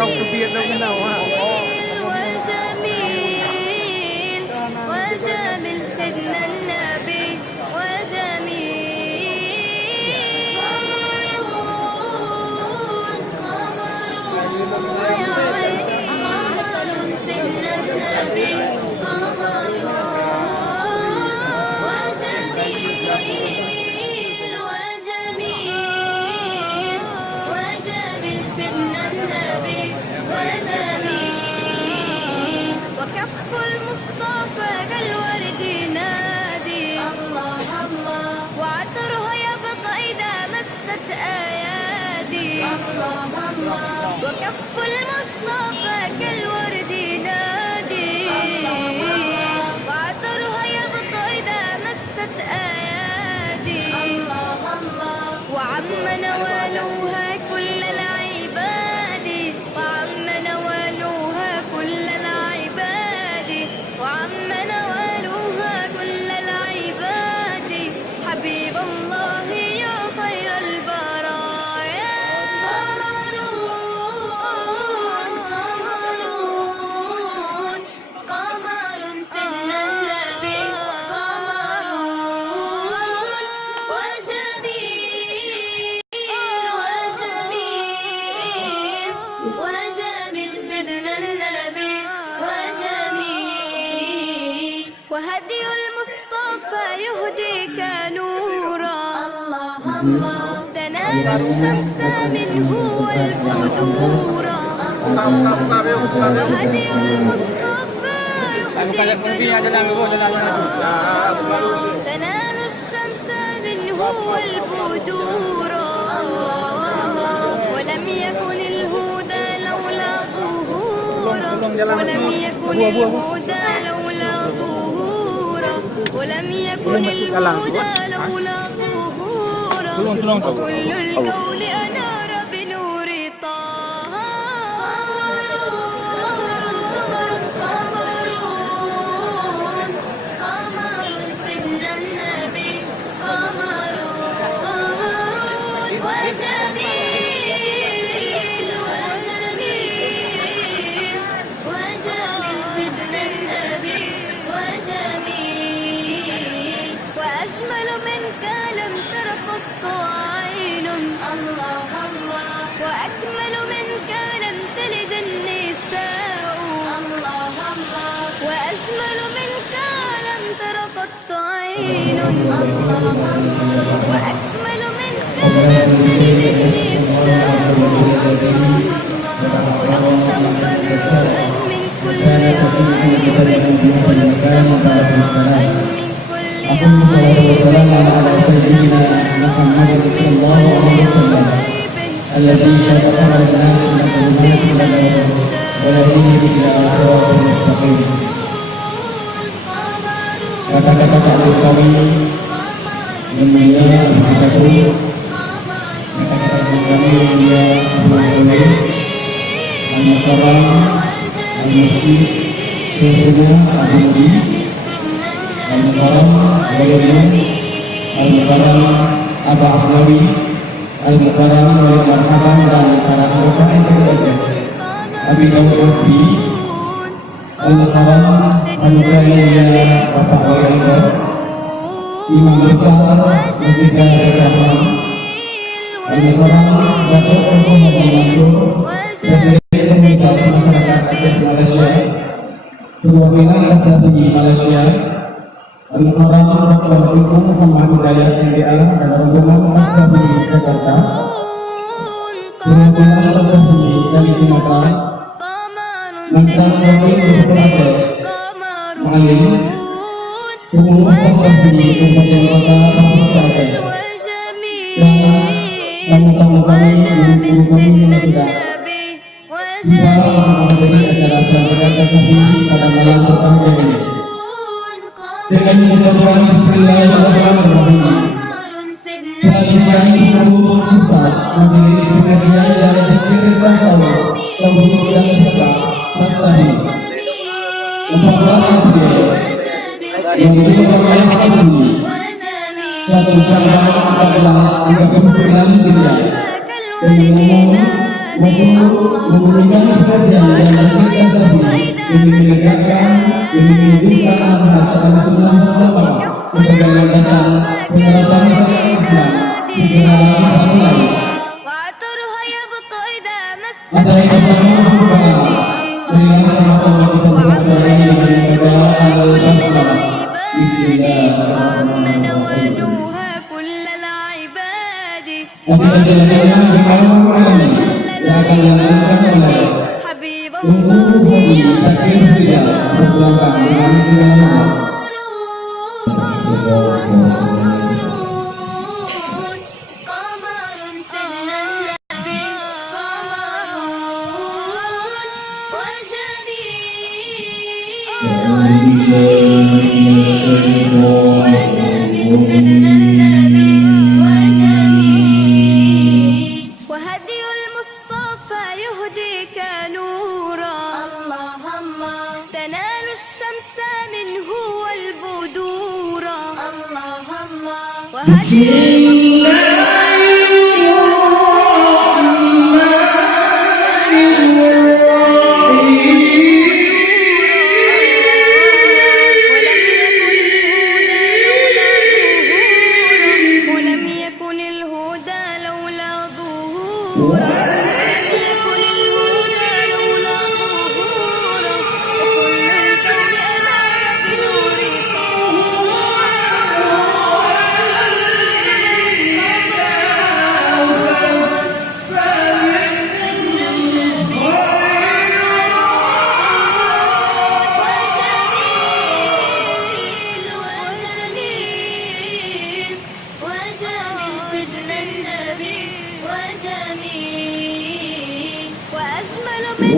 وجميل وجميل سيدنا النبي وجميل قمر سيدنا النبي قمر وجميل وجميل وجميل سيدنا النبي وجميل وكف المصطفى كالورد ينادي الله الله وعطرها يبقى إذا مست أيادي الله الله وكف المصطفى كالورد ينادي وعطرها يبقى إذا مست أيادي الله الله وعم نوالوها كل العباد وعم نوالوها كل العباد وعم نوالوها كل العباد حبيب الله يا خير البرايا قمرون قمر سيدنا النبي قمرون وجميل وجميل وجميل سيدنا النبي وجميل وهدي المصطفى يهديك نورا الله الله تنال الشمس منه والبدورا وهدي المصطفى يهديك نورا تنال الشمس منه والبدورا ولم يكن الهدى لولا ظهورا ولم يكن الهدى لولا ظهورا ولم يكن الهدى لولا ظهورا وكل الكون أنار بنور طه قمرون قمر سيدنا النبي قمرون وجميل وجميل وجميل سيدنا النبي وجميل وأجمل منك لم تر قط عين الله الله وأكمل منك لم تلد النساء الله الله وأجمل منك لم تر قط عين الله الله وأكمل منك لم تلد النساء الله الله خلقت مبرأ من كل عيب خلقت مبرأ من كل عيب خلقت مبرأ من كل عيب الذي خلق الناس فيما يشاء والذي إلى صراط مستقيم. Kata-kata kami memulia Al-Fatihah. Kata-kata kami memulia Al-Fatihah. Al-Mukarram, Al-Mufti, Sayyidina Al-Mudi, Al-Mukarram, Al-Mukarram, Aba Ahlawi, Al-Mukarram, Al-Marhaban, dan para anggota NKRI, Abi Dawud Mufti, Al-Mukarram, Al-Mukarram, Bapak Wali Imam Besar, Masjid Rahman, Al-Mukarram, Datuk Muhammad Mansur, Presiden Komunitas Masyarakat Aceh Malaysia, Ketua Pimpinan Raja Tinggi Malaysia, Al-Mukarram, Dr. Muhammad Hidayat MBA dan rombongan Raja Tinggi Jakarta, Ketua Pimpinan Raja Tinggi dari Sumatera, Mantan Wakil Gubernur Aceh, Malim, Pengurus Pasar Tinggi Kabupaten Kota Bangsa Aceh, dan tamu-tamu kami di Universitas juga menghadiri acara pemberian kasih pada malam pertama ini. Dengan mengucapkan Bismillahirrahmanirrahim. Selanjutnya terus susah menjadi sebagian dari pikiran bersama tauhid yang tegak bertani. Untuk berhasil yang merupakan kasih satu sama adalah sebagai pimpinan dunia. Dengan memberikan perhatian dan memberikan kasih demi menegakkan, demi menunjukkan harta semua Bapak, segala datang penerapan Islam di segala hal. Ada yang berbuka, berikan sama-sama kita berdoa yang beribadah al-Fatihah. Bismillahirrahmanirrahim. حبيب الله يا خير وهدي المصطفى يهديك نورا تنال الشمس منه والبدورا وهدي ولم يكن الهدى لولا ظهورا وكل الكون أنار بنور سيدنا النبي وجميل وأجمل من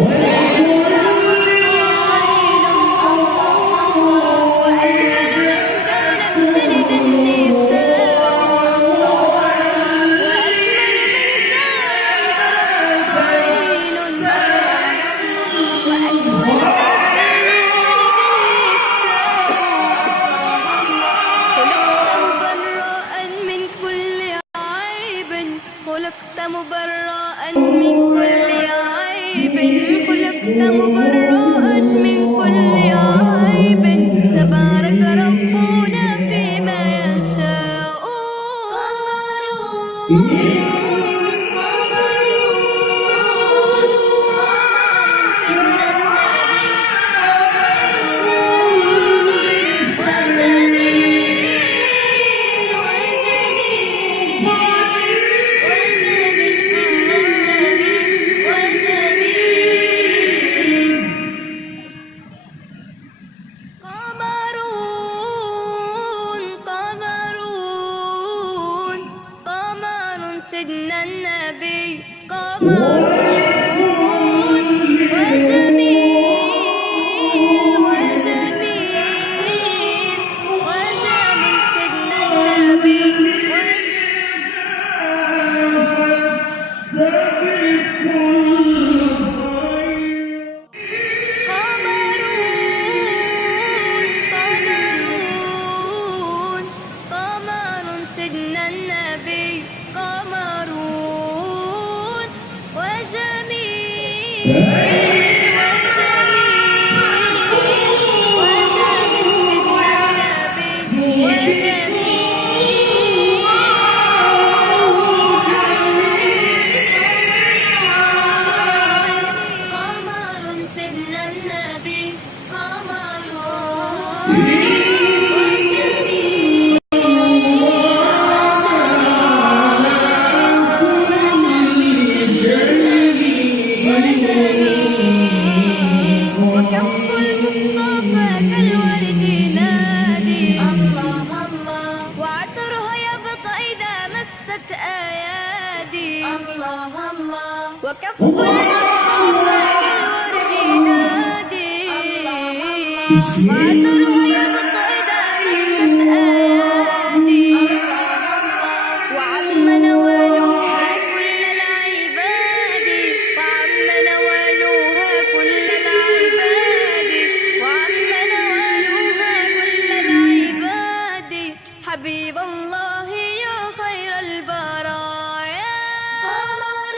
خلقت مبرأ من كل عيب خلقت مبرأ من كل عيب تبارك ربنا فيما يشاء سيدنا النبي قمر وجميل وجميل سيدنا النبي قمر سيدنا النبي قمرون وكف المصطفى كالورد نادي وعطرها يبطأ إذا مست أيادي وكف المصطفى كالورد نادي وعطرها يبطأ إذا مست أيادي وعم نوالها كل العباد وعم نوالها كل العباد وعم نوالها كل العباد حبيب الله يا خير البرايا قمر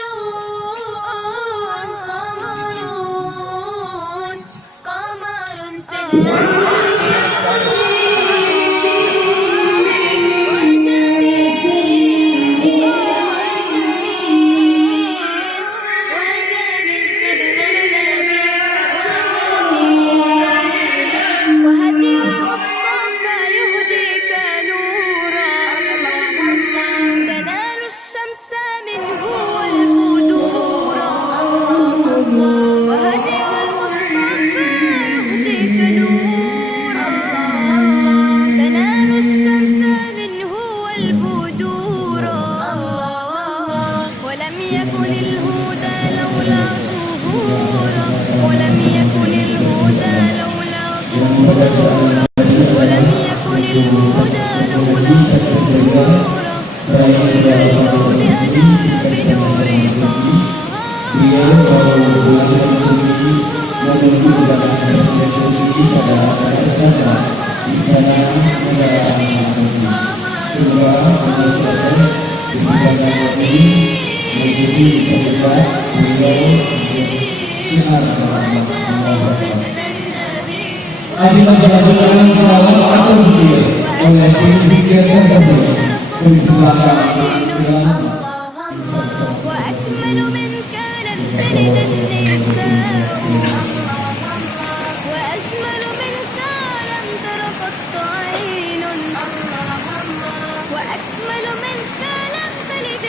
وأكمل منك لم تلد النساء وأجمل منك لم تر قط عين وأكمل منك لم تلد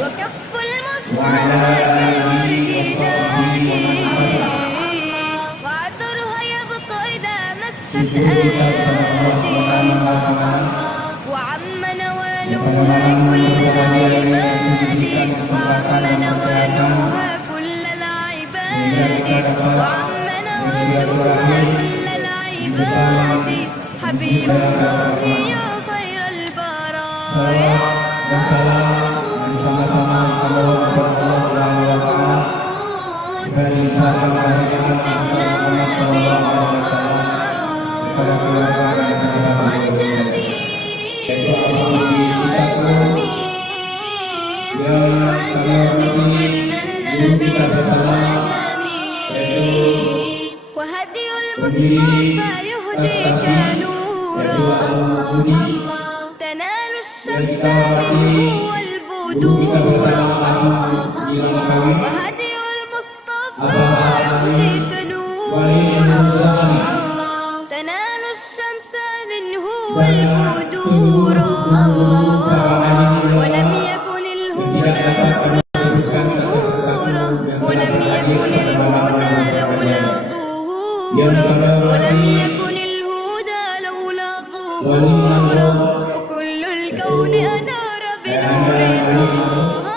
وكف المصطفى كالورد نادي وعطرها يبقى إذا مست آيادي وعم نوالها كل العباد وعم نوالها كل العباد وعم نوالها كل العباد حبيب الله يا خير البرايا وهدي المصطفى يهديك نورا تنال الشمس منه والبدورا وهدي المصطفى يهديك نورا تنال الشمس منه والبدورا غفورا وكل الكون أنار بنور طه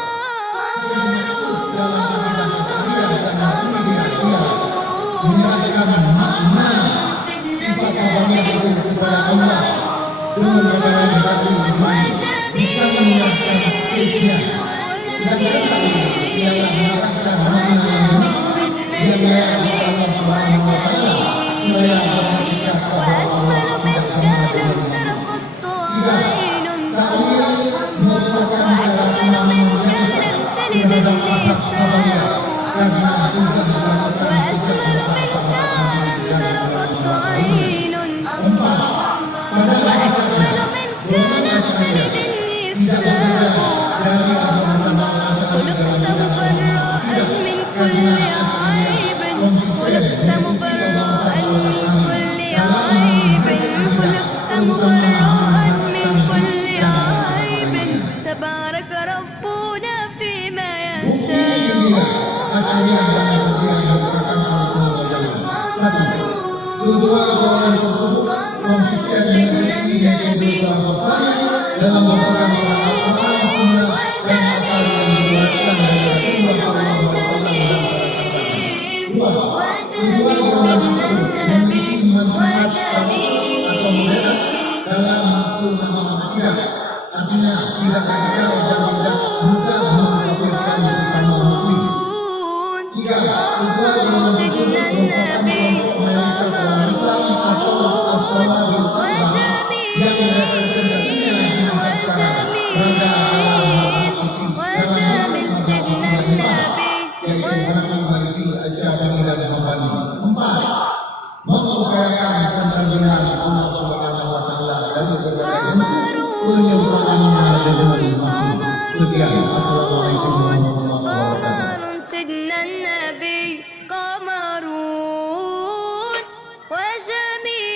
وأجمل منك لم تر قط عين وأكمل منك لم تلد النساء وأجمل منك لم تر قط عين وأكمل منك لم تلد النساء خلقت مبرأ من كل عيب خلقت مبرأ من كل عيب خلقت مبرأ من كل عيب تبارك ربنا فيما يشاء سيدنا النبي قمر سيدنا النبي قمرون وجميل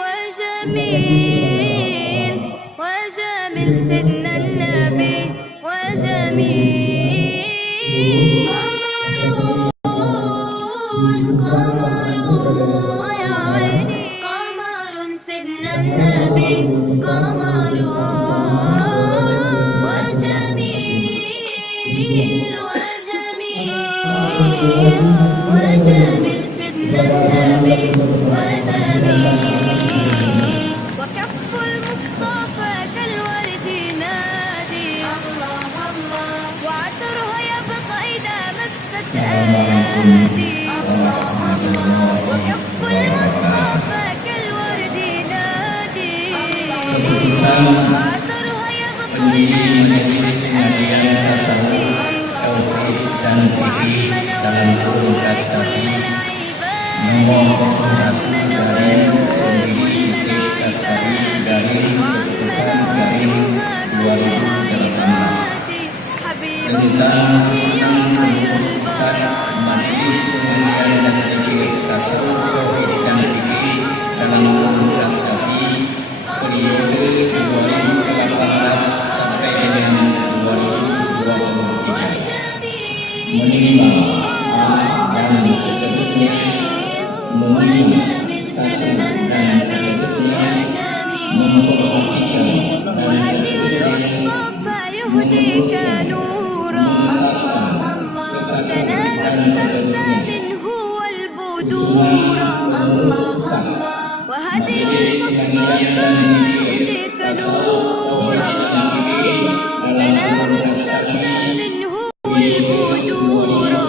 وجميل وجميل سيدنا النبي وجميل قمرون يا عيني قمر سيدنا النبي وجميل سيدنا النبي وجميل وكف المصطفى كالورد نادي الله الله وعطرها يبقى إذا مست أيادي الله الله وكف المصطفى كالورد نادي وعطرها يبقى إذا مست أيادي وعمن ولوها كل العباد وعمن ولوها كل العباد وعمن ولوها كل العباد حبيب الله يا خير وهدي المصطفى يهديك نورا تنال الشمس منه والبدورا وهدي المصطفى يهديك نورا تنال الشمس منه والبدورا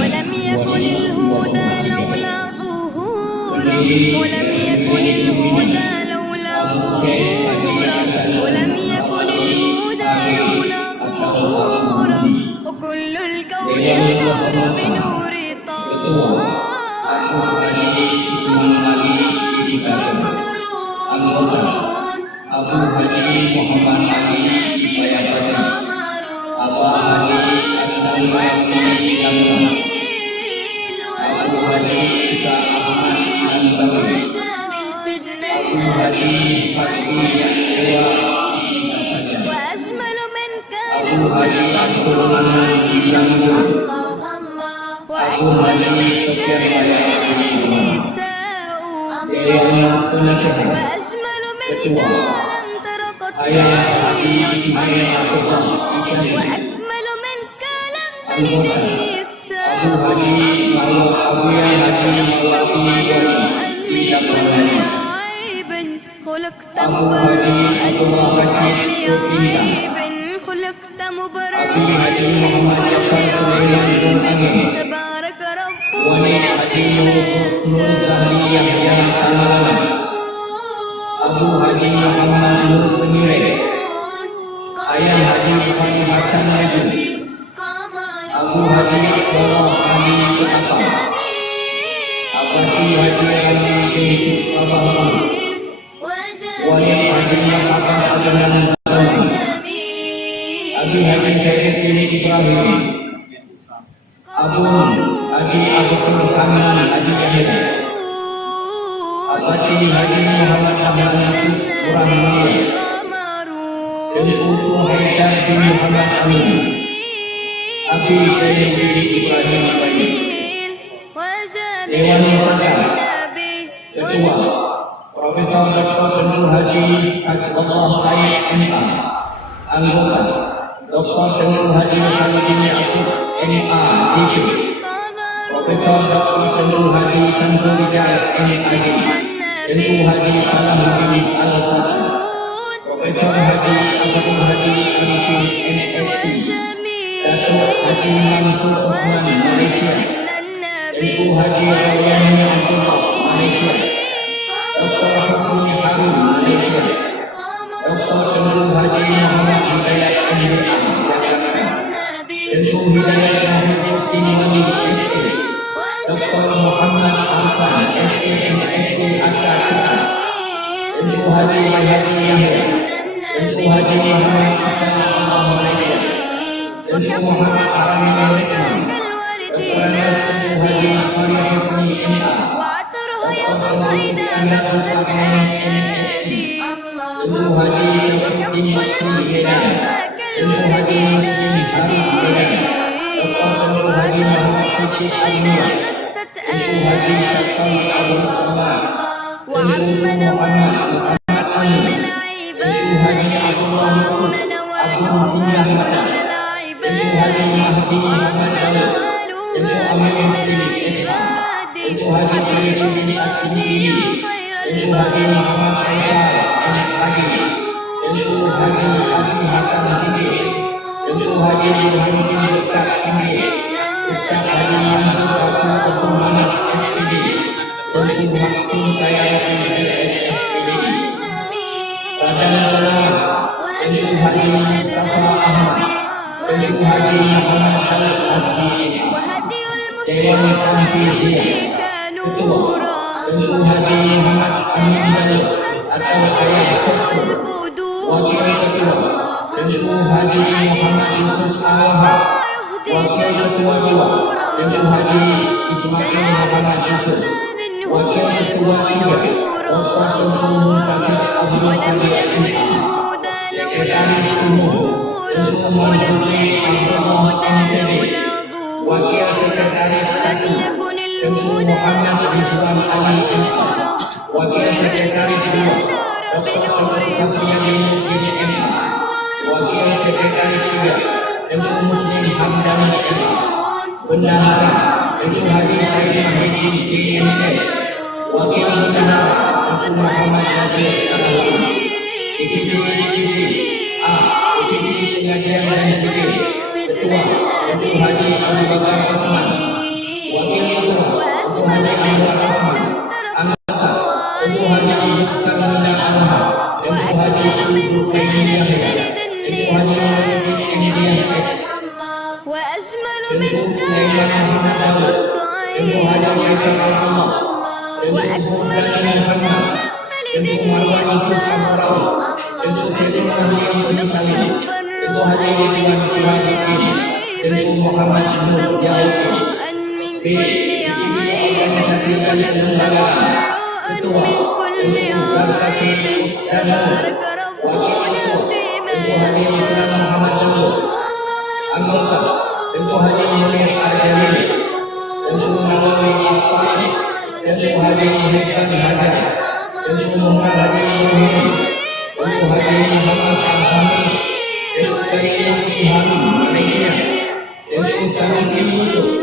ولم يكن الهدى لولا ظهورا ولم يكن الهدى لولا ظهورا ولم يكن الهدى لولا ظهورا وكل الكون أنار بنور طه وأجمل منك لم تلد وأكمل منك لم تلد النساء وأجمل منك لم تر قط عين وأكمل منك لم تلد النساء خلقت مبرأ من كل عيب خلقت مبرأ من كل عيب تبارك ربنا فيما يشاء Abu Haji Muhammad Nur Penilai, Ayah Haji Fahmi Hasan Najib, Abu Haji Iqbal Ali Akam, Abadi Haji Ali binti Abah, Wali Haji Akam Adnan Abi Haji Zaid bin Ibrahim, Abu Haji Abdul Rahman Haji Jahid, Abadi Haji Muhammad Ahmad Rahman, Ibu Haidar bin Muhammad Amin, Abi Zaid bin Ibrahim Bayi, Dewan Pakar, Ketua Profesor Dr. Nur Haji Abdullah Said MA, Anggota Dr. Nur Haji Saidin Yaakob MA DP, Profesor Dr. Nur Haji Samsul Rijal MAD, Ibu Haji Salahuddin Al-Fatih, Profesor Haji Abdul Haji Al-Fatih MSc, Datuk Haji Mansur Osman Malaysia, Ibu Haji Rayyani Abdullah Malaysia, Dr. Hakuni Harun Malaysia, Dr. Nur Haji Muhammad Hidayat MBA Jakarta, Ibu Hidayat Muhammad Sini Malaysia, Dr. Muhammad Hasan SMSc Akar, Ibu Haji Mayhadi Yahya, Ibu Haji Muhammad Hasan Allah Malaysia, Ibu Muhammad Arami Malaysia, وعطره يبقى إذا مست أيادي وكف المصطفى كالورد ينادي وعطره يبقى إذا مست أيادي وعم نوالها كل العباد وعم نوالها كل العباد وعم نوالها حبيب الله يا خير البرية وهدي المصطفى يهديك نورا تنال الشمس والبدور وهدي المصطفى يهديك نورا تنال الشمس منه البدور ولم يكن الهدى لولا ظهورا ولم يكن الهدى لولا ظهورا ولم يكن الهدى لولا ظهورا وكان الكون أنار بنور وأشمل منك لم تر قط عين وأكمل منك لم تلد النساء وأجمل منك لم تر قط عين وأكمل منك لم تلد النساء خلقت مبرأ من كل عيب خلقت مبرأ من كل عيب خلقت مبرأ من كل عيب تبارك ربنا فيما يشاء Tentu Muhammad Haji Muhammad, tentu Haji Muhammad Al-Hamid, tentu Haji Muhammad Malaysia, tentu Salam tentu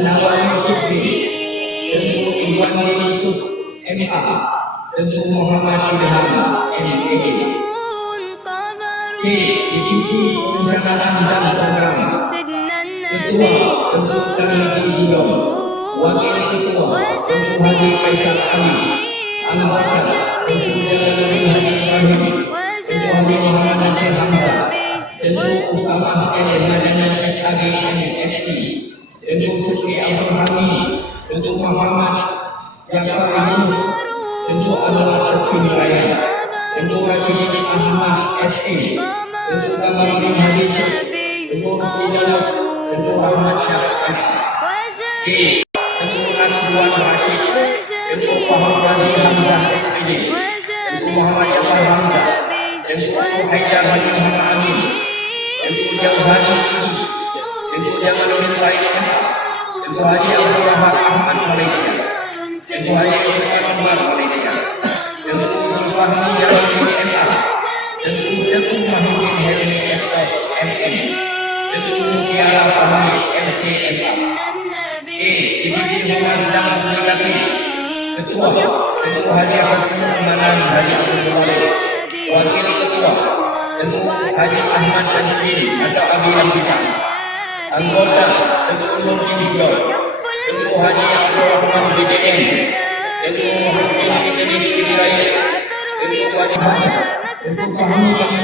Nawal Syukri, tentu Iwan Yusuf MA, tentu Muhammad Ilham MA. Divisi Perencanaan dan Program Ketua tentu Kami Julom, Wakil Ketua tentu Haji Faisal Ali, Anggota tentu Haji Muhammad Hamzah, tentu Utama Jajanan SAG MSI, tentu Susi Abdul Hamid, tentu Muhammad Jafar Yusuf, tentu Anwar Arifin Raya, tentu Haji Ahmad SE, tentu Kamarudin Haji, tentu Tidak, tentu Ahmad Syafri, tentu Nasruan Rashid, tentu Muhammad Hamzah SID, tentu Muhammad Jafar Hamzah, tentu Haidar Haji Muhammad Amin, tentu Jauh Haji, tentu Jamaluddin Baik, tentu Haji Abdul Rahman Ahmad Malaysia, tentu Haji Irfan Umar Malaysia, tentu Fahmi Jalal MA, tentu Teguh Mahmudin Helmi FS MM, tentu Tiara Fahmi MCMA. Divisi Humas dan Administrasi Ketua tentu Haji Hasan Manan Haji Abdul Walid, Wakil Ketua tentu Haji Ahmad Anjiri atau Abi Ramzita, anggota tentu Nurul Hidayah, tentu Haji Abdul Rahman BDN, tentu Muhammad Idris Ibrahim, tentu Haji Muhammad, tentu Muhammad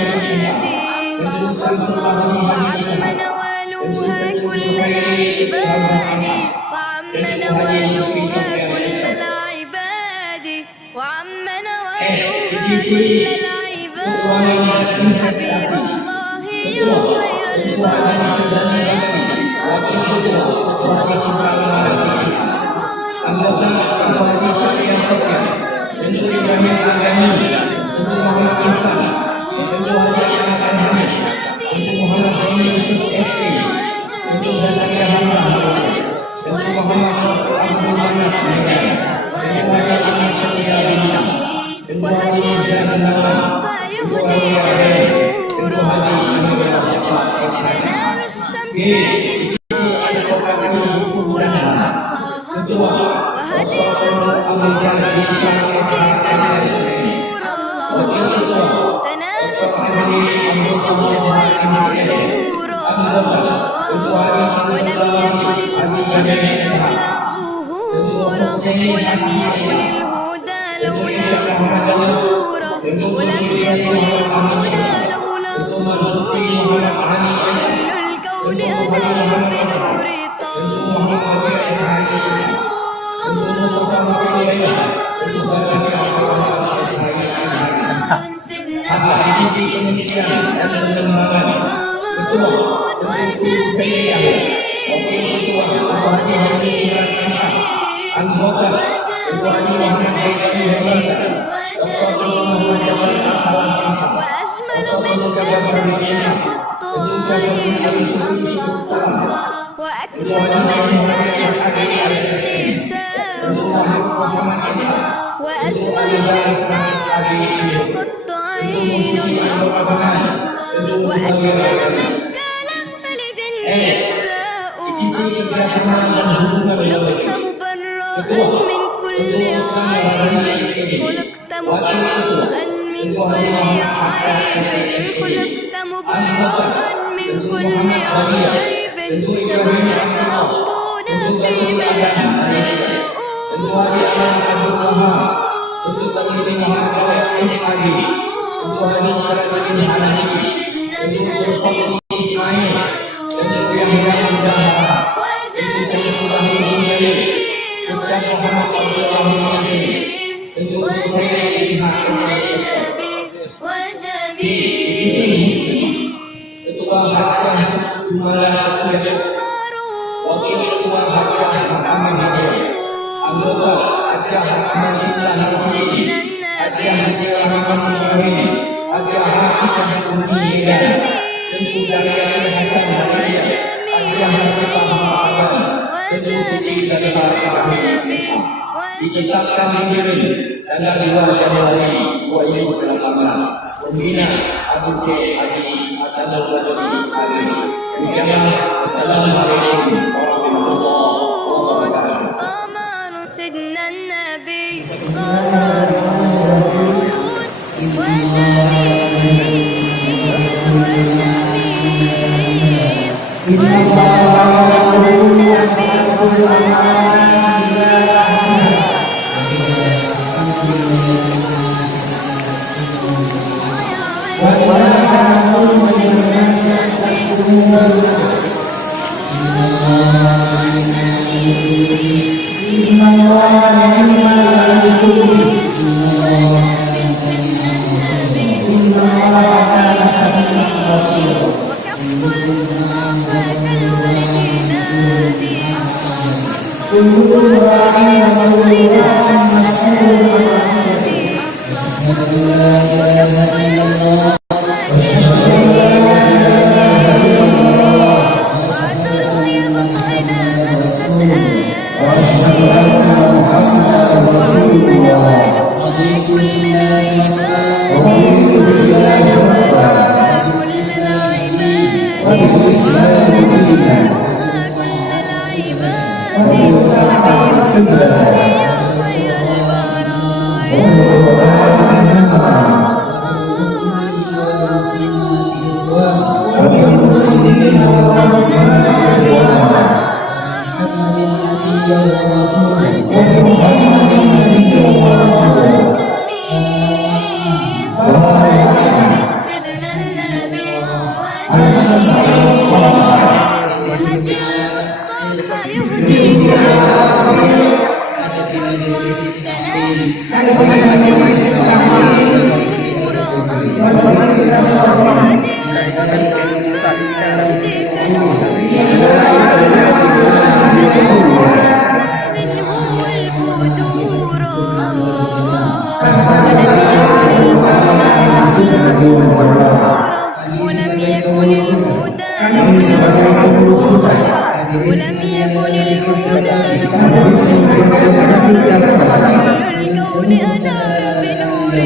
ditetapkan diri tanggal 2 Januari 2018 pembina Abu Syekh Haji Hasanul Basri Ali. Demikianlah, Assalamualaikum warahmatullahi wabarakatuh. قمر سيدنا النبي قمرون ولم يكن الهدى الكون أنار بنور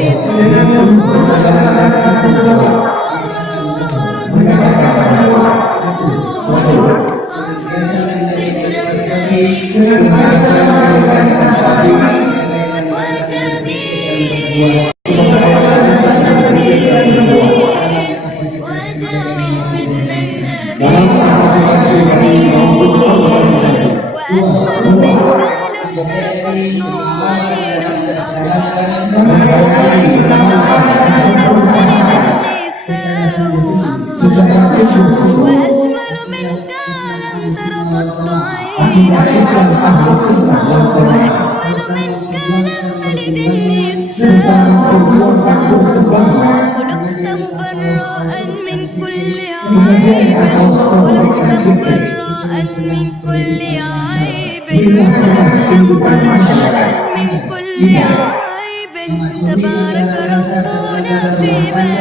وأجمل منك لم تر قط عين وأكمل منك لم تلد النساء خلقت مبرأ من كل عيب خلقت مبرأ من كل عيب من كل عيب تبارك ربنا فيما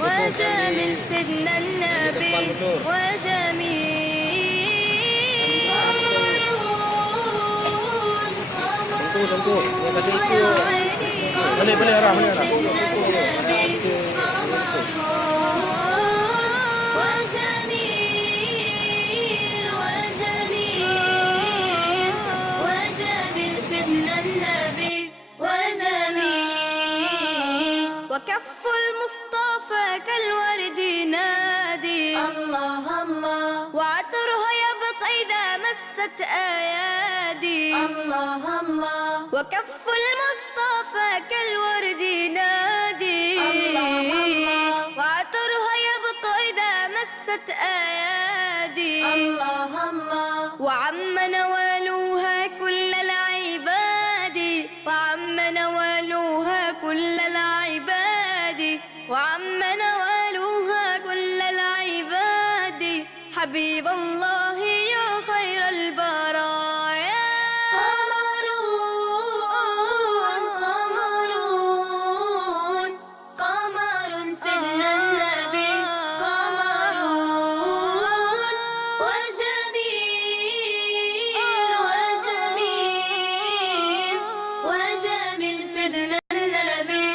وجميل سيدنا النبي وجميل وكف المصطفى كالورد نادي الله الله وعطرها يبقى إذا مست أيادي الله الله وكف المصطفى كالورد نادي الله الله وعطرها يبقى إذا مست أيادي الله الله وعم نوالوها كل العباد وعم نوالوها كل العباد وعم نوالوها كل العباد حبيب الله يا خير البرايا قمرون قمرون قمر سيدنا النبي قمرون وجميل وجميل وجميل سيدنا النبي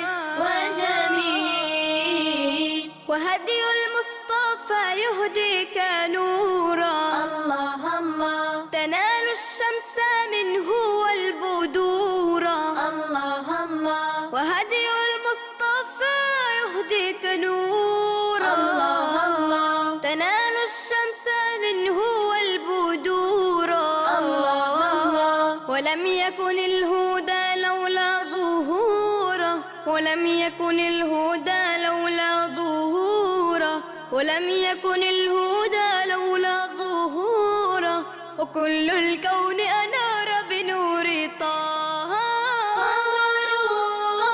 وجميل وهدي المصطفى يهديك نورا الله الله تنال الشمس منه والبدورا الله الله وهدي المصطفى يهديك نورا الله الله تنال الشمس منه والبدورا الله الله ولم يكن الهدى لولا ظهوره ولم يكن الهدى لولا ظهوره ولم يكن الهدى لولا ظهوره وكل الكون أنار بنور طه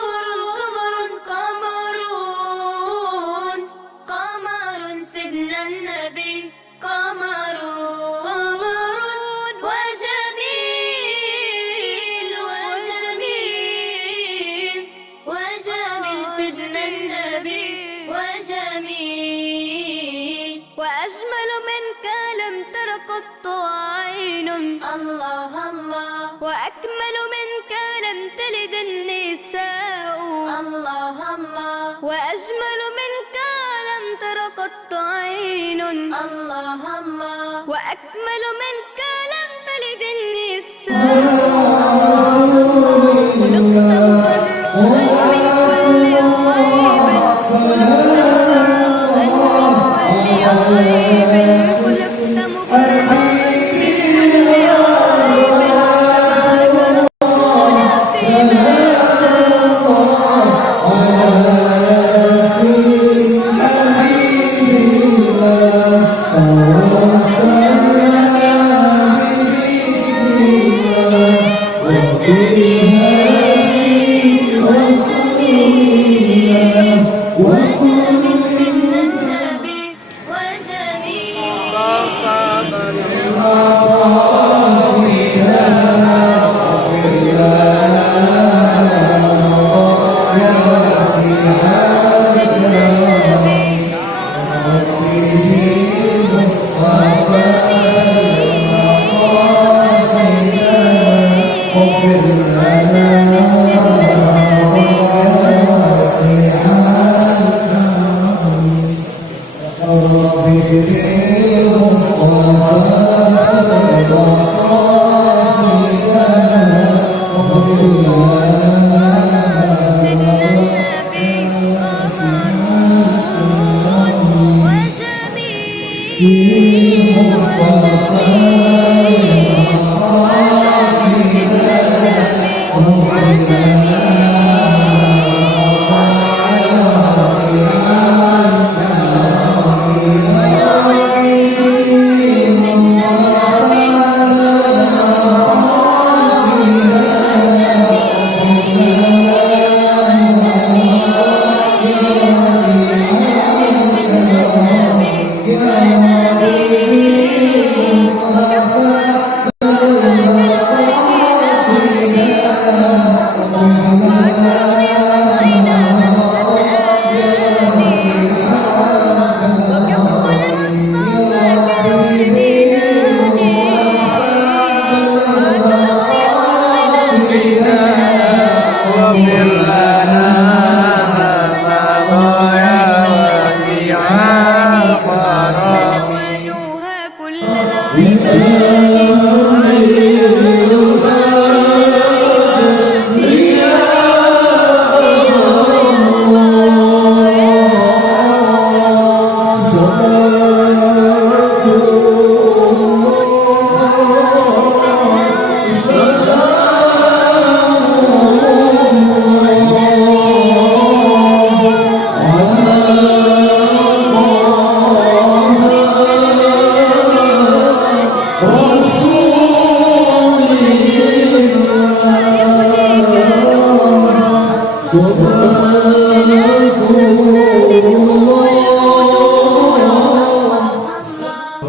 قمرون قمرون قمر سيدنا النبي قمرون وجميل وجميل وجميل سيدنا النبي وجميل وأجمل منك لم تر قط عين الله الله وأكمل منك لم تلد النساء الله الله وأجمل منك لم تر قط عين الله الله وأكمل منك لم تلد النساء خلقت مبرأ من كل عيب خلقت مبرأ من كل عيب تبارك ربنا فيما وجميل سيدنا النبي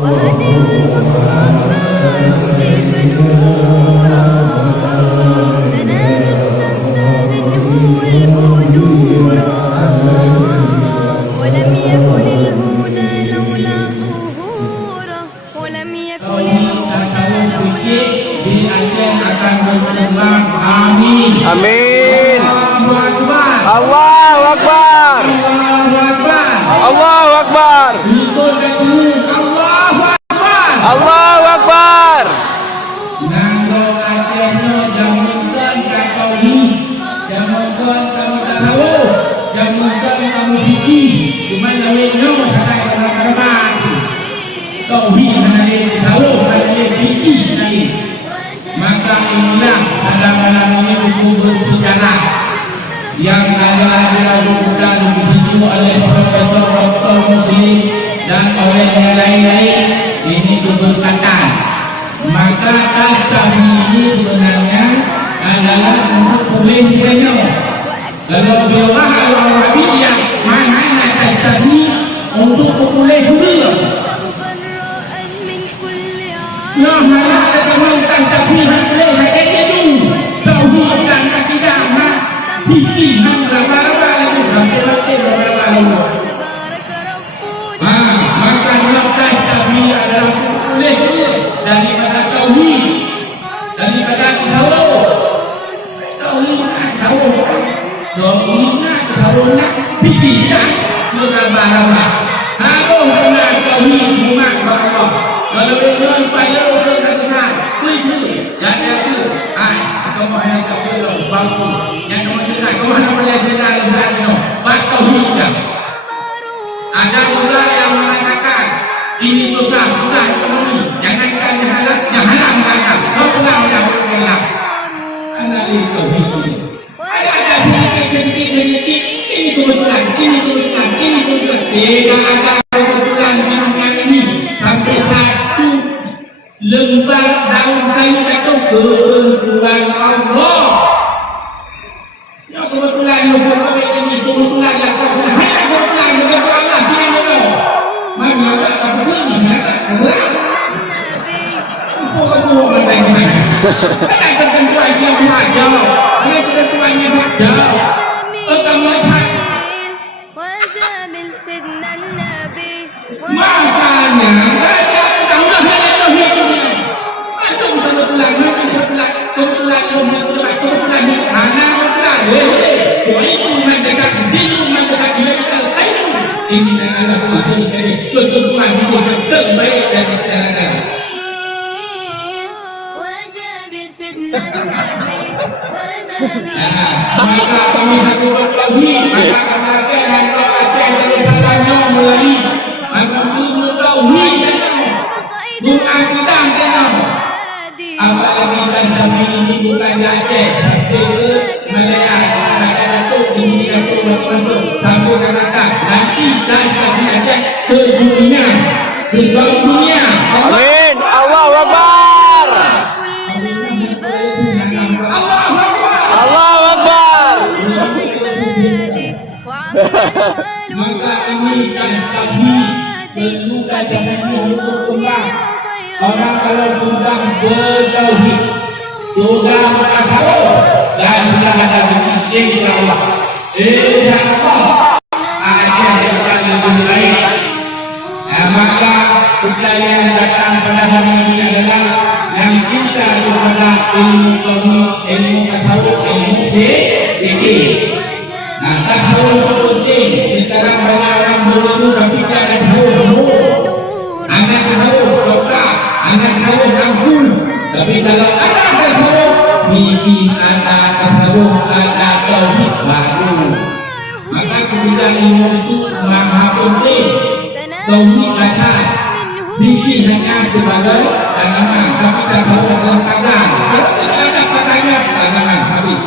وهدي المصطفى يهديك نورا تنال الشمس منه البدورا ولم يكن الهدى لولا ظهوره ولم يكن الهدى لولا di Aceh akan berkembang. Amin. Amin. Allahu Akbar. Allahu Akbar. Allahu Akbar. Ikut dan dulu. Allahu Akbar. Allahu Akbar. Nando Aceh no jamukan kau ni. Jamukan kamu tak tahu. Jamukan kamu hiji. Cuma lawan no sampai kawan-kawan. Tauhid mana yang tahu, mana yang hiji lagi. Maka inilah malam-malam ini buku bersejarah yang adalah diramukan begitu oleh Profesor Dr. Muslim dan oleh yang lain-lain. Ini keberkatan. Maka tasbih ini sebenarnya adalah untuk pulih dunia. Kalau biarlah Al-Arabi yang mana nak tasbih untuk pulih dunia. Ya, mana ada teman-teman tasbih boleh ada itu. Tauhid dan akidah hiji hang berapa itu berapa itu. Maka nafas tasbih adalah pulih daripada tauhid, daripada tauhid hiji berapa. Kalau benar tauhid umat Allah, kalau benar payah orang kenal, itu jangan itu. Kamu hanya sabda bangku, yang kamu dengar, kamu hanya belajar dengan itu. Tauhid dah. Ada orang yang mengatakan ini susah ekonomi, jangankan yang halal mengatakan seorang yang berkelah. Analis tauhid ini. Ada sedikit ini kebetulan, ini kebetulan. Tidak ada kebetulan di dunia ini sampai satu lembar daun kayu jatuh kebetulan Allah. Ya kebetulan ini kebetulan yang kebetulan dengan Allah sini mana tak begini mana apa bertanya ada ketentuan yang wajar ada ketentuan yang wajar وجمل سيدنا النبي makanya Allah antum kebetulan itu mendekat ini adalah maksud saya ketentuan hidup terbaik dan dicarakan. وجمل سيدنا النبي Maka kami satu bertauhid, maka kematian dan kematian dari salahnya melalui menuju tauhid mengakidah tenang. Apalagi tasbih ini bukan Aceh, Malaya, Datuk, dunia untuk sambung kata nanti tasbih Aceh sedunia, seluruh dunia. Amin. Allahu Akbar. Allahu Akbar. Allahu Akbar. Maka ini tasbih perlukan jangan berkembang. Orang kalau sudah bertauhid, sudah bertasawuf dan sudah ada rezeki insyaallah. Insyaallah akan akan lebih baik. Maka upaya yang datang pada hari ini adalah yang kita kepada ilmu tasawuf, ilmu fikih. Nah, tasawuf penting. Sekarang banyak orang berilmu tapi tidak tahu. Anak tahu dokter, anak tahu nafsu. Tapi kalau ada tasawuf, mimpi ada tasawuf, ada tauhid baru. Maka kemudian ilmu itu maha penting. Tauhid dasar, mimpi hanya sebagai tanaman, tapi tasawuf adalah tangan. Kalau tidak ada tangannya, tanaman habis.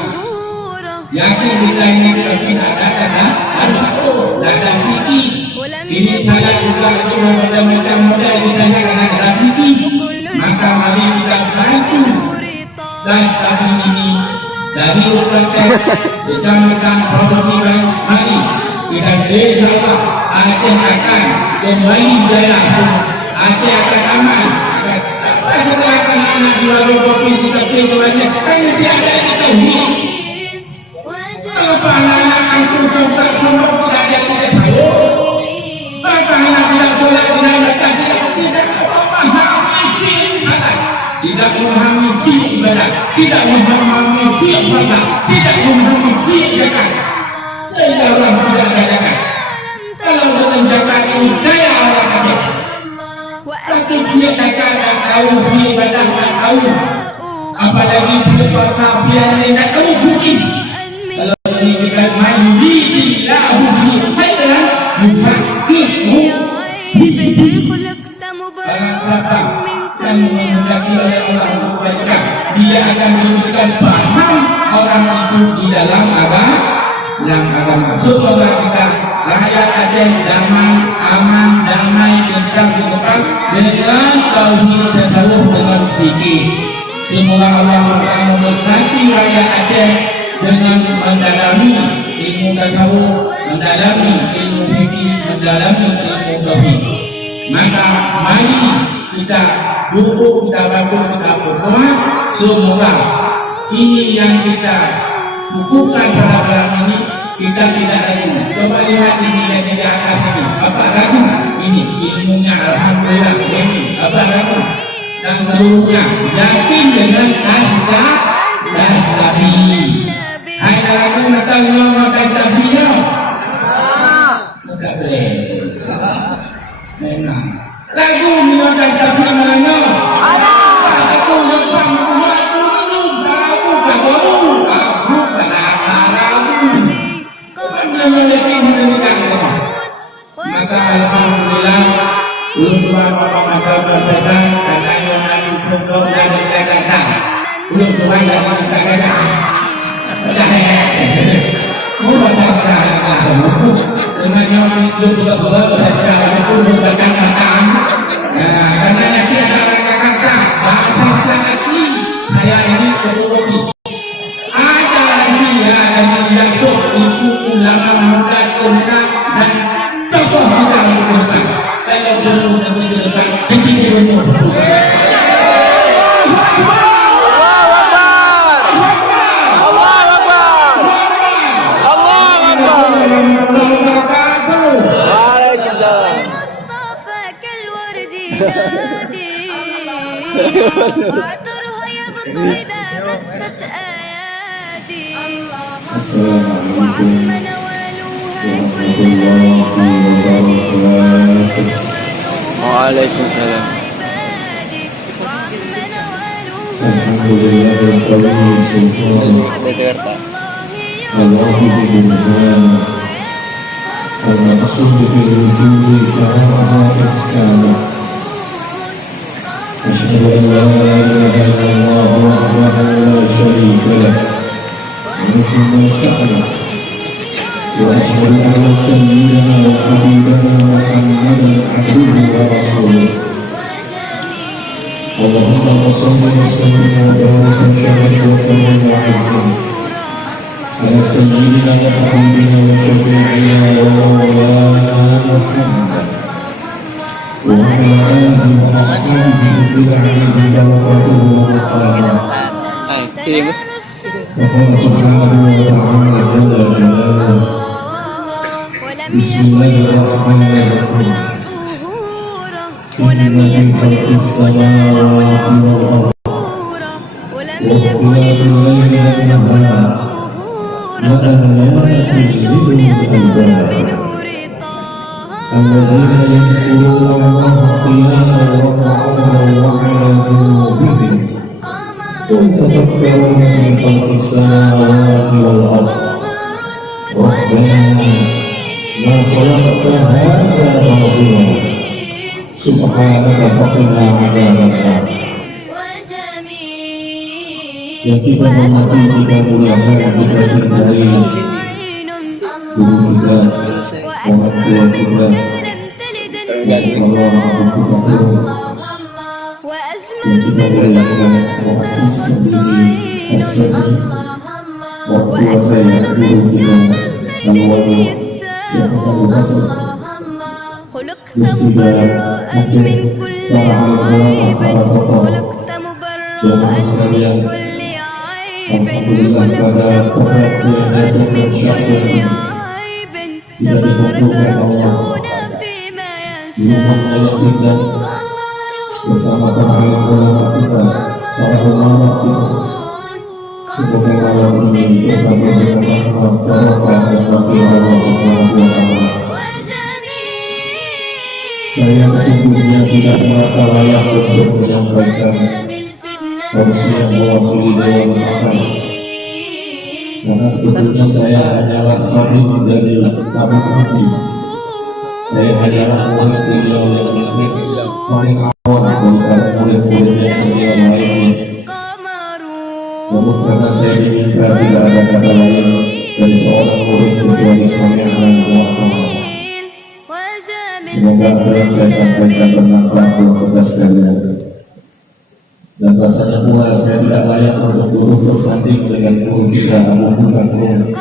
Yakin kita ini tauhid ada tasawuf, ada fikih. Ini saya juga macam-macam model ditanyakan ada fikih. Maka mari kita bantu tasbih ini dari urutan kecamatan produksi baik. Mari Dan insyaAllah Aceh akan kembali jaya semua. Aceh akan aman. Pasal anak di warung kopi kita banyak. Kan tiada yang tauhid. Kalau anak aku tak semua tidak ada tidak tahu. Bapa anak tidak solat tidak datang tidak memahami ibadah. Tidak memahami ibadah. Tidak memahami ibadah. Tidak memahami zakat. Daya orang tidak ada zakat. Kalau dalam zakat ini daya orang ada. Tapi dia zakat tak tahu ibadah tak tahu. Apalagi dia pakar dia tak tahu suci. Kalau kita mandi lahu bi khairan yufaqihu ابن خلقت مباركا من dan كل menghendaki oleh Allah عيب kebaikan, dia akan memberikan paham orang itu di dalam agama. Semoga kita rakyat Aceh aman, damai, tentram di depan dengan tauhid tasawuf dengan fikih. Semoga Allah memberkati rakyat Aceh dengan mendalami ilmu tasawuf, mendalami ilmu fikih, mendalami ilmu tauhid. Maka mari kita dukung, kita bantu, kita berdoa semoga ini yang kita bukukan pada malam ini kita tidak ragu. Coba lihat ini yang di atas ini, apa ragu? Ini ilmunya alhamdulillah ini, apa ragu? Dan seluruhnya yakin dengan asy-syafi. Hai ragu nak ngomong asy-syafi ya? Tak boleh. Memang lagu minat asy-syafi mana? Aku nak punya dulu, aku tak baru. Aku tak maka alhamdulillah belum tuan bapak mata berbeda dan ayo nanti contoh dan berkata belum tuan dan berkata mudah dengan yang itu juga berbaca itu berkata karena nanti ada kata bahasa asli saya ini fotokopi ada dia dan langsung itu ulama muda dan tokoh kita yang berdepan. Saya belum nanti berdepan ketika menurut مصطفاك الورد ينادي وعطرها يبقى إذا مست أيادي وعم نوالوها كل العباد وعليكم السلام. عبادي وعم نوالوها الحمد لله القوي السلطان الواحد بالمكان المقصود في الوجود شرعها إحسانا. أشهد أن لا إله إلا الله وحده لا شريك له محمد سعده وأشهد أن سيدنا وحبيبنا محمدا عبده ورسوله. اللهم صل وسلم وبارك وشرف وكرم وعزم على سيدنا وحبيبنا وشفيعنا ومولانا محمد وعلى آله وأصحابه بالعلم بركته ومقامه. وقال سبحانه وتعالى جل جلاله بسم الله الرحمن الرحيم إن في خلق السماوات والأرض واختلاف الليل والنهار لآيات لأولي الألباب الذين يذكرون الله قياما وقعودا وعلى جنوبهم ويتفكرون في خلق السماوات والأرض ربنا ما خلقت هذا باطلا سبحانك فقنا عذاب النار. Yang kita hormati, kita muliakan, kita cintai guru kita, orang tua kita, dan Allah yang kita muliakan muassis sendiri, asli, waktu saya guru kita, Nawawi خلقت مبرأ من كل عيب خلقت مبرأ من كل عيب خلقت مبرأ من كل عيب تبارك ربنا فيما يشاء bersama para kita, para ulama kita, semoga malam ini kita mendapatkan barokah dan rahmat Allah Subhanahu wa Ta'ala. Saya sesungguhnya tidak merasa layak untuk menyampaikan porsi yang mewakili Dewan Pakar, karena sebetulnya saya hanyalah tabib dari tabib hati. Saya hanyalah murid beliau yang paling awal daripada murid-murid yang senior lainnya. Namun karena saya diminta tidak ada kata lain dari seorang murid kecuali sami'an wa ata'na. Semoga apa yang saya sampaikan bermanfaat buat kita sekalian. Dan rasanya pula saya tidak layak untuk turut bersanding dengan guru kita Abu Bakar Rum.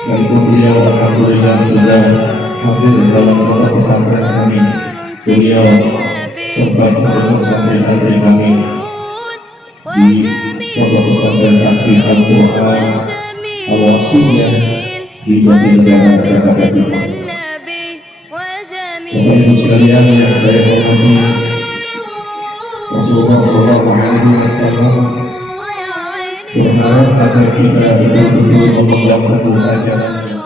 Sekalipun beliau alhamdulillah sudah hadir dalam pondok pesantren kami. Beliau sempat bertemu santri-santri kami di pondok pesantren Tahfiz Al-Quran Al-Wasiliyah di Jatinegara Jakarta Timur. Bapak Ibu sekalian yang saya hormati, Rasulullah SAW berharap agar kita betul-betul memegang teguh ajarannya.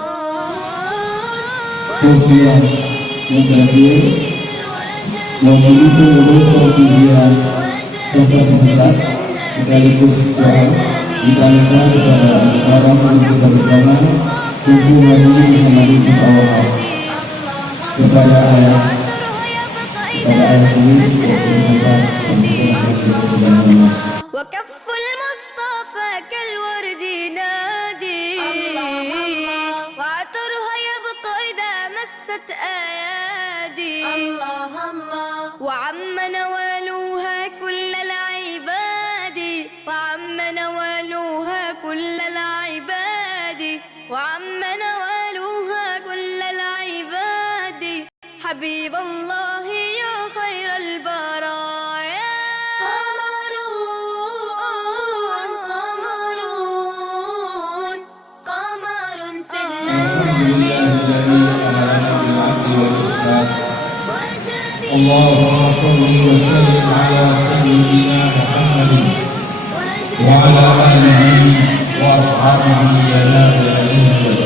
Usia mengganti memiliki urut perjudian tempat besar sekaligus diberikan kepada orang kita bersama hubungan ini menjadi awal kepada ayah ini وكف المصطفى كالورد نادي وعطرها يبقى إذا مست أيادي وعم نوالوها كل العباد وعم نوالوها كل العباد وعم نوالوها كل العباد حبيب الله يا خير البرايا قمر سلم اللهم صل وسلم على سيدنا محمد وعلى آله وأصحابه يا نبي الله.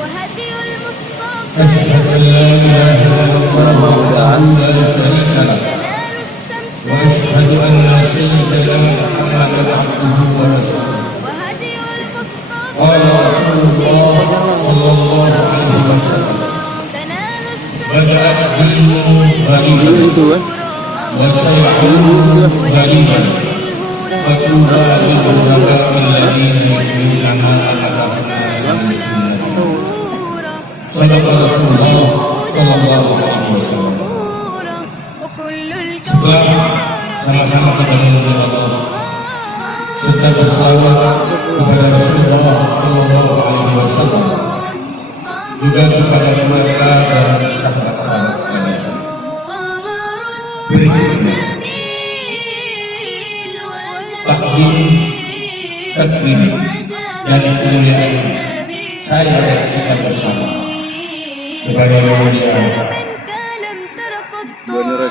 وهدي المصطفى أشهد أن لا إله إلا الله وحده لا شريك له تنال الشمس وأشهد أن سيدنا محمدا عبده ورسوله. وهدي المصطفى قال رسول الله صلى الله عليه وسلم تنال الشمس بدأ الدين غريبا وسيعود غريبا فطوبى للعلماء الذين يؤمنون ما صدق رسول الله صلى الله عليه wasallam. وكل Setelah sama-sama kita memuji Allah, serta bersalawat kepada Rasulullah sallallahu alaihi wasallam, juga kepada keluarga dan sahabat-sahabat sekalian. Berikutnya takzim takrim dan kemuliaan saya saksikan bersama kepada Yang Mulia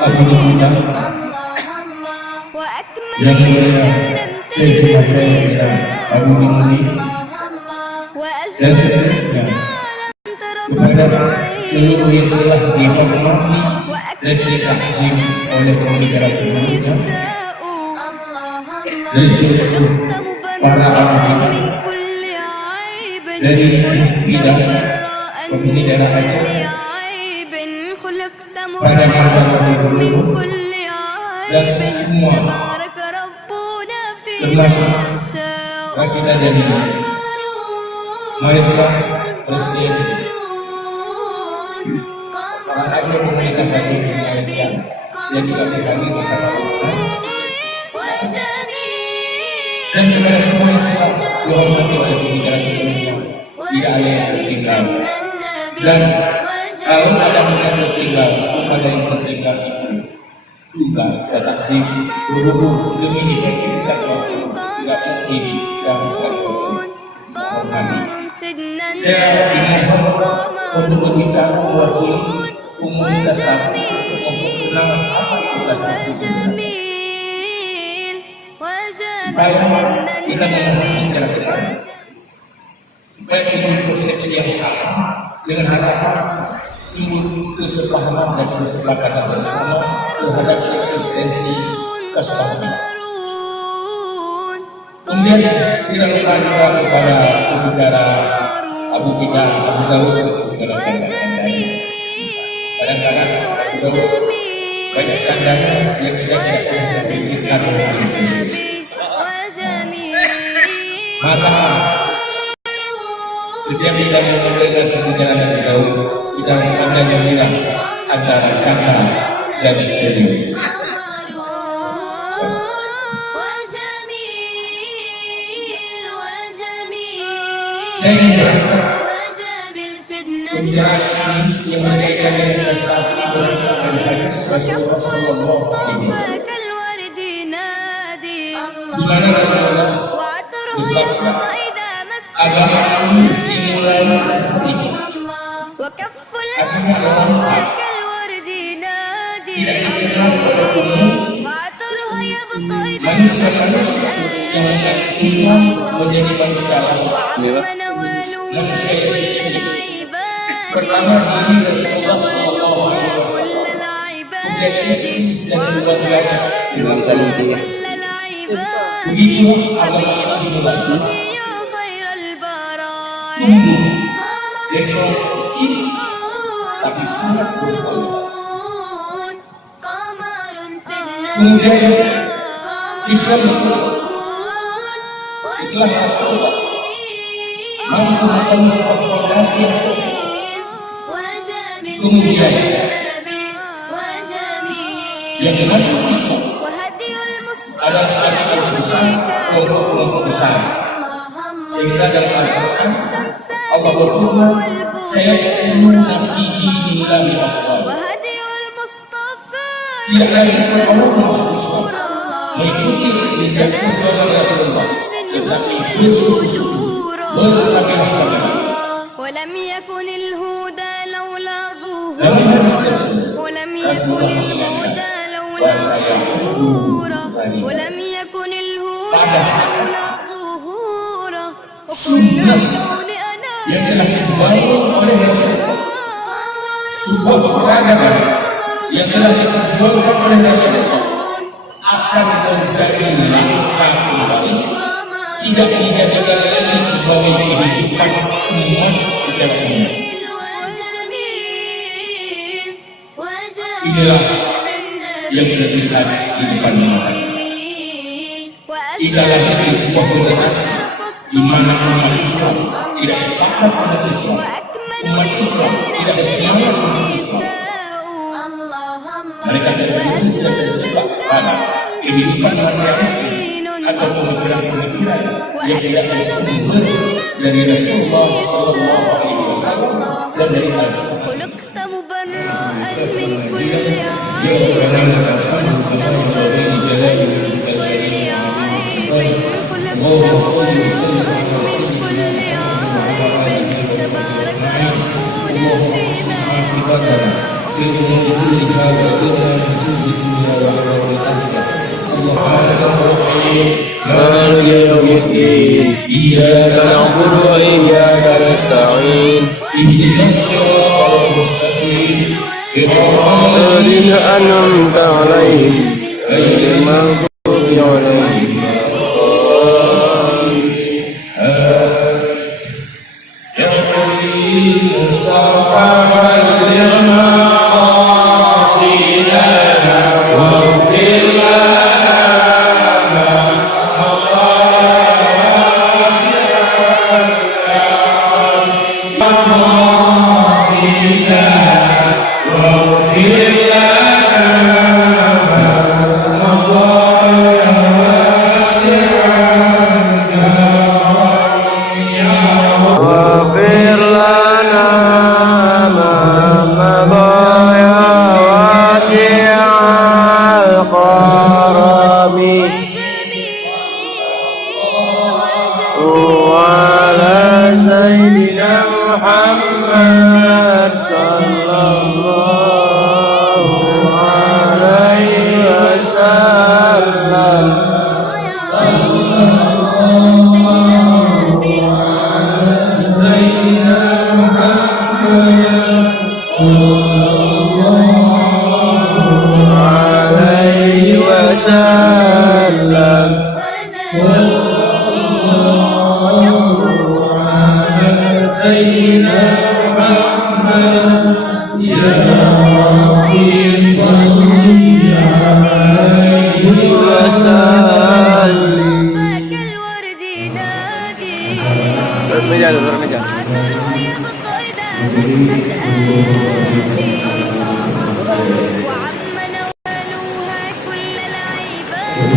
Abu Bakar, Yang Mulia Syekh Hasan Abu Muni, dan seterusnya kepada seluruh yang telah dihormati dan ditakzim oleh pembicara sebelumnya, dari seluruh para ulama, dari bidang pembinaan acara, para ulama dan semua termasuk baginda dari Malaysia Presiden para hadir pemerintah satu di Malaysia yang juga kami bersama dan kepada semua yang telah dihormati oleh pembicara sebelumnya, tidak ada yang tertinggal. Dan kalau ada yang tertinggal, ada yang tertinggal itu juga saya takdir guru demi disediakan waktu tidak mungkin dan saya ingin untuk kita mewakili komunitas kami untuk apa tugas supaya kita mengerti secara benar, supaya timbul persepsi yang sama dengan harapan timbul kesepahaman dan kesepakatan bersama terhadap eksistensi kesepahaman. Kemudian tidak lupa juga kepada pembicara Abu Bakar Abu Dawud segala kadang-kadang Abu Dawud banyak kandang yang tidak dipikirkan maka setiap kita mendengar pembicaraan Abu Dawud kita ada yang bilang antara kata dan serius. Saya ingin pembicaraan ini yang menjadikan dengan status berdasarkan hadis Rasulullah di mana Rasulullah bersabda agama ini dimulai ini artinya orang tidak dikenal oleh umum manusia yang menjadi Islam menjadi manusia manusia yang pertama ini Rasulullah SAW kemudian istri dan keluarganya dengan saling tinggal. Begitu agama dimulai tumbuh dengan kecil tapi sangat berkualitas. Kemudian Islam setelah Rasulullah mampu membangun fondasi yang kuat. Kemudian yang masuk Islam adalah anak besar kelompok besar sehingga dalam Al-Quran Allah berfirman saya ingin nabi ilahi Allah tidak lagi Allah masuk Islam mengikuti dan kepada Rasulullah tetapi bersyukur berkata-kata ولم يكن الهدى لولا ظهورا ولم يكن الهدى لولا ظهورا ولم يكن الهدى لولا ظهورا وكل الكون أنا yang telah dibangun oleh Rasulullah sebuah peradaban yang telah diperjuangkan oleh Rasulullah akan menjadi langkah kembali tidak dijadikan lagi sebagai kehidupan umat secara umum. Inilah yang terlihat di depan mata. Tidak lagi di sebuah generasi di mana umat Islam tidak sepakat dengan Islam, umat Islam tidak bersemangat dengan Islam. Mereka terjebak dan terjebak pada kehidupan materialistik atau pemikiran-pemikiran yang tidak bersumber dari Rasulullah SAW dan dari Al-Quran. خلقت مبرأ من كل عيب تبارك ربنا فيما مالك يوم الدين إياك نعبد وإياك نستعين اهدنا الصراط المستقيم صراط الذين أنعمت عليهم غير المغضوب عليهم يا ربي مصطفى بلغنا قاصدنا واغفر لنا المضايا واسع الكرم وعلى سيدنا محمد صلى الله عليه وسلم عليه وسلم سيدنا محمد يا ربي صل عليه وسلم كالورد نادي المجال المجال عطر يبقى آتي وعم نوالها كل العباد